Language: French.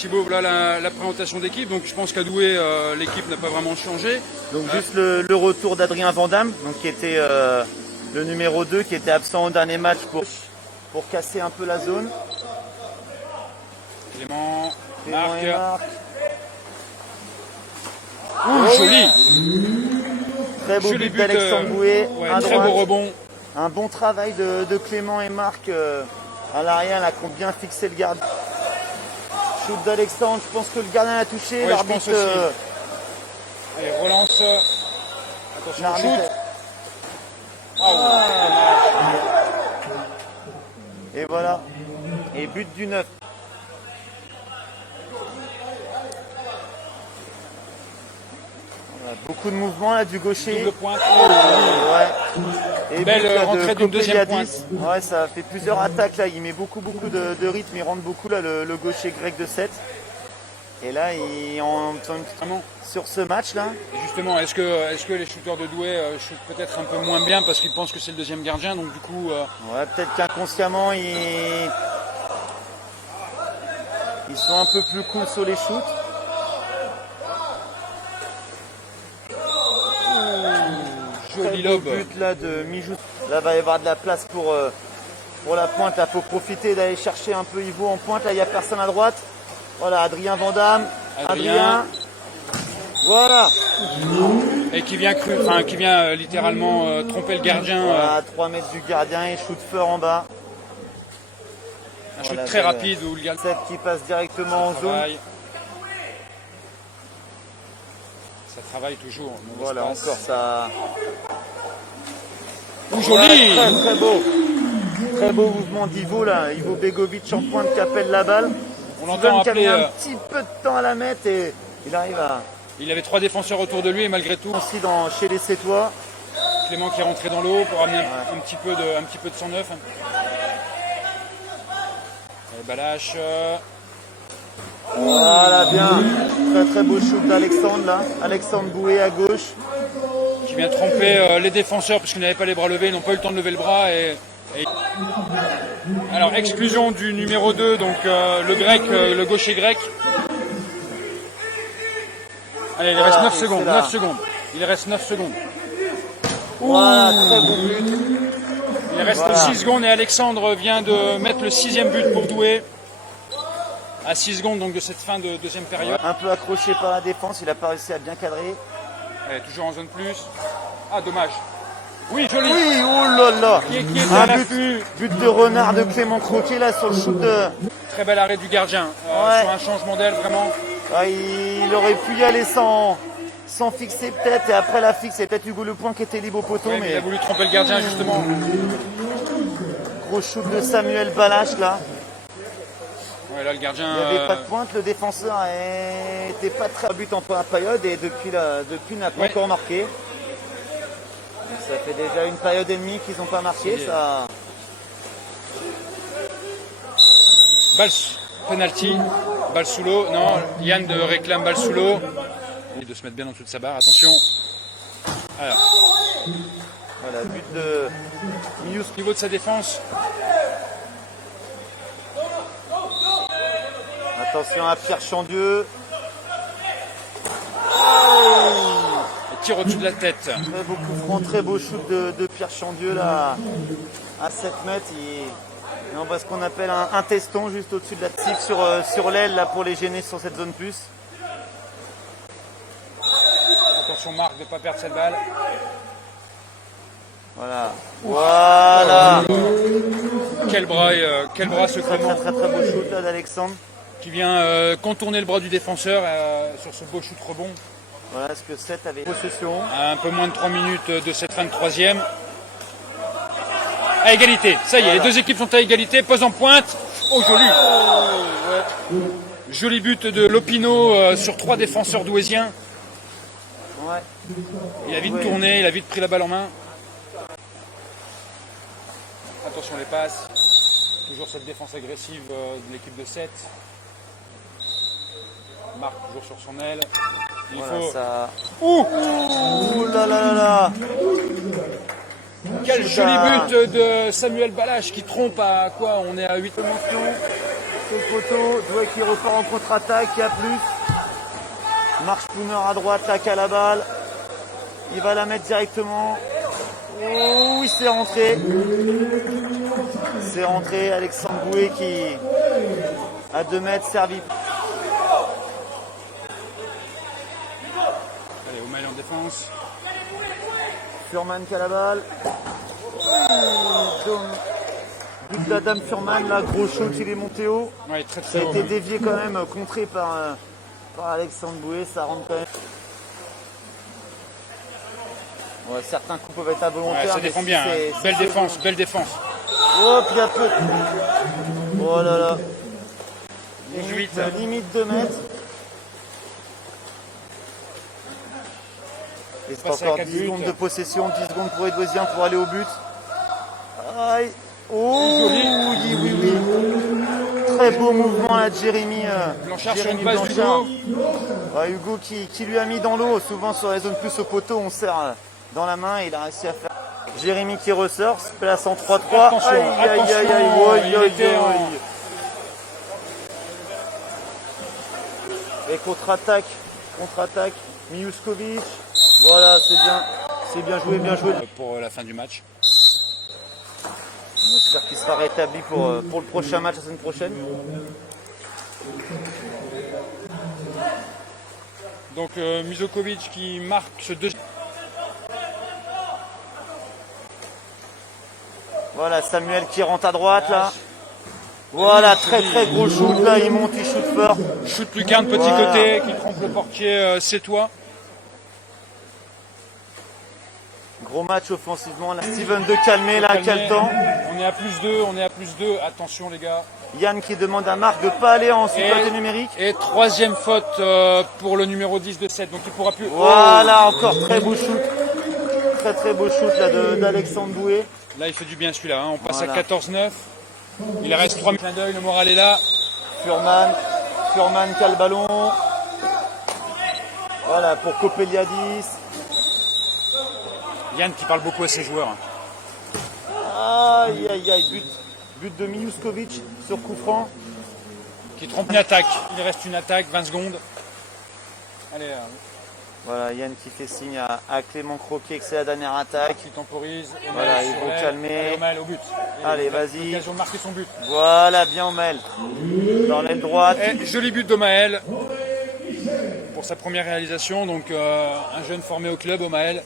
Thibaut, voilà la présentation d'équipe. Donc je pense qu'à Douai, l'équipe n'a pas vraiment changé. Donc juste le retour d'Adrien Vandam, donc qui était le numéro 2, qui était absent au dernier match pour casser un peu la zone. Clément, Clément et Marc. Joli. Très beau but d'Alexandre Bouet. Ouais, très beau rebond. Un bon travail de Clément et Marc à l'arrière, là, qui ont bien fixé le gardien. Shoot d'Alexandre, je pense que le gardien l'a touché. Ouais, l'arbitre. Allez, relance. Attention au shoot. Et voilà. Et but du 9. Beaucoup de mouvements là du gaucher. Double pointe. Ouais. Et belle rentrée d'une deuxième pointe. Ouais, ça fait plusieurs attaques là. Il met beaucoup de rythme. Il rentre beaucoup là le gaucher grec de 7. Et là, sur ce match là. Et justement, est-ce que les shooters de Douai shootent peut-être un peu moins bien parce qu'ils pensent que c'est le deuxième gardien, donc du coup. Ouais, peut-être qu'inconsciemment ils sont un peu plus cool sur les shoots. Joli lob. But là de Mijou. Là va y avoir de la place pour la pointe. Là faut profiter d'aller chercher un peu Ivo en pointe. Là il n'y a personne à droite. Voilà, Adrien Vandam. Adrien. Voilà. Et qui vient littéralement tromper le gardien. Voilà, à 3 mètres du gardien et shoot fort en bas. Un shoot très rapide où le gardien 7 qui passe directement en zone. Ça travaille toujours. Voilà, encore ça. Joli. Très très beau. Très beau mouvement d'Ivo là. Ivo Begovic en pointe qui appelle la balle. On l'entend appeler. Il a mis un petit peu de temps à la mettre et il arrive à. Il avait 3 défenseurs autour de lui et malgré tout. Aussi chez les Sétois. Clément qui est rentré dans l'eau pour amener un petit peu de son neuf. Et Balache. Voilà, bien. Très très beau shoot d'Alexandre là. Alexandre Bouet à gauche. Qui vient tromper les défenseurs parce qu'ils n'avaient pas les bras levés, ils n'ont pas eu le temps de lever le bras. Alors, exclusion du numéro 2, donc le grec, le gaucher grec. Allez, il reste 9 secondes, 9 secondes. Il reste 9 secondes. Voilà, très beau but. Il reste 6 secondes et Alexandre vient de mettre le 6e but pour Douai. À 6 secondes donc de cette fin de deuxième période. Un peu accroché par la défense, il n'a pas réussi à bien cadrer. Allez, toujours en zone plus. Ah, dommage. Oui, joli. Oui, oh là là. Qui est à l'affût. But de renard de Clément Croquet là sur le shoot de. Très bel arrêt du gardien. Sur un changement d'aile vraiment. Ouais, il aurait pu y aller sans fixer peut-être. Et après la fixe, c'est peut-être Hugo Lepoint qui était libre au poteau. Ouais, mais il a voulu tromper le gardien justement. Gros shoot de Samuel Balache là. Ouais, là, le gardien. Il n'y avait pas de pointe, le défenseur n'était pas très à but en première période et depuis il n'a pas encore marqué. Ça fait déjà une période et demie qu'ils n'ont pas marqué. Ça. Balle, penalty, balle sous l'eau. Non, Yann réclame balle sous l'eau. Et de se mettre bien en dessous de sa barre, attention. Alors. Voilà, but de Mius. Au niveau de sa défense. Attention à Pierre Chandieu. Tire au-dessus de la tête. Très beau coup franc, très beau shoot de Pierre Chandieu là à 7 mètres. Il envoie ce qu'on appelle un teston juste au-dessus de la tique sur l'aile là pour les gêner sur cette zone plus. Attention Marc de ne pas perdre cette balle. Voilà. Voilà. Quel bras ce Clément. Très beau shoot là d'Alexandre. Qui vient contourner le bras du défenseur sur ce beau shoot rebond. Voilà ce que 7 avait possession. Un peu moins de 3 minutes de cette fin de troisième. À égalité, ça y est, les deux équipes sont à égalité, pose en pointe. Oh joli. Joli but de Lopino sur 3 défenseurs douaisiens. Ouais. Il a vite tourné, il a vite pris la balle en main. Attention les passes. Toujours cette défense agressive de l'équipe de 7. Marc toujours sur son aile. Il faut. Ça... Ouh là là là là. Quel joli but de Samuel Balache qui trompe à quoi? On est à 8 mentions. poteau. Douai qui repart en contre-attaque, il y a plus. Marc Spooner à droite, là, qui a la balle. Il va la mettre directement. Oh, oui, c'est rentré. C'est rentré. Alexandre Boué qui, à 2 mètres, servi. Allez, O'Malley en défense. Furman qui a la balle. But d'Adam Furman, là, gros shoot, il est monté haut. Ouais, très Ça très a haut. été dévié quand même, contré par Alexandre Boué, ça rentre quand même. Ouais, certains coups peuvent être involontaires. Ouais, ça mais défend si bien. c'est- Hein. si Belle c'est défense, belle défense. Oh, puis il y a peu. Oh là là. 18. Limite 2 mètres. Il reste Passer à encore 4 10 buts. secondes de possession, 10 secondes pour Edouésien pour aller au but. Aïe. Oh, Joli. oui, oui, oui. Très beau mouvement là de Jérémy. Blanchard sur Jérémy une passe Blanchard. d'Hugo. Ouais, Hugo qui lui a mis dans l'eau. Souvent sur les zones plus au poteau, on serre dans la main et il a réussi à faire. Jérémy qui ressort, se place en 3-3. Attention, Aïe, aïe, aïe, aïe, attention, aïe, il aïe, était en- aïe. Et contre-attaque, contre-attaque, Mijuskovic. Voilà, c'est bien joué, bien joué. Pour la fin du match. On espère qu'il sera rétabli pour le prochain match la semaine prochaine. Donc Mizokovic qui marque ce deuxième. Voilà, Samuel qui rentre à droite là. Voilà, très très gros shoot là, il monte, il shoot fort. Shoot lucarne petit Voilà. côté qui trompe le portier Sétois. Gros match offensivement là. Steven de calmer là, Calmé. quel temps. On est à +2, on est à +2. Attention les gars. Yann qui demande à Marc de ne pas aller en supériorité numérique. Et troisième faute pour le numéro 10 de 7. Donc il pourra plus. Voilà, encore très beau shoot. Très très beau shoot là d'Alexandre Boué. Là il fait du bien celui-là. Hein. On passe Voilà. à 14-9. Il reste 3 minutes d'œil, le moral est là. Furman qui a le ballon. Voilà, pour Kopeliadis. Yann qui parle beaucoup à ses joueurs. Aïe, aïe, aïe, but de Mijuskovic sur coup franc. Qui trompe une attaque. Il reste une attaque, 20 secondes. Allez, Voilà, Yann qui fait signe à Clément Croquet que c'est la dernière attaque. qui temporise. Voilà, ils sur vont l'aile. calmer. Allez, O'Malley au but. Allez, il a vas-y. l'occasion de marquer son but. Voilà, bien Omel. Dans l'aile droite. Et joli but d'Omaël pour sa première réalisation. Donc un jeune formé au club, Omaël.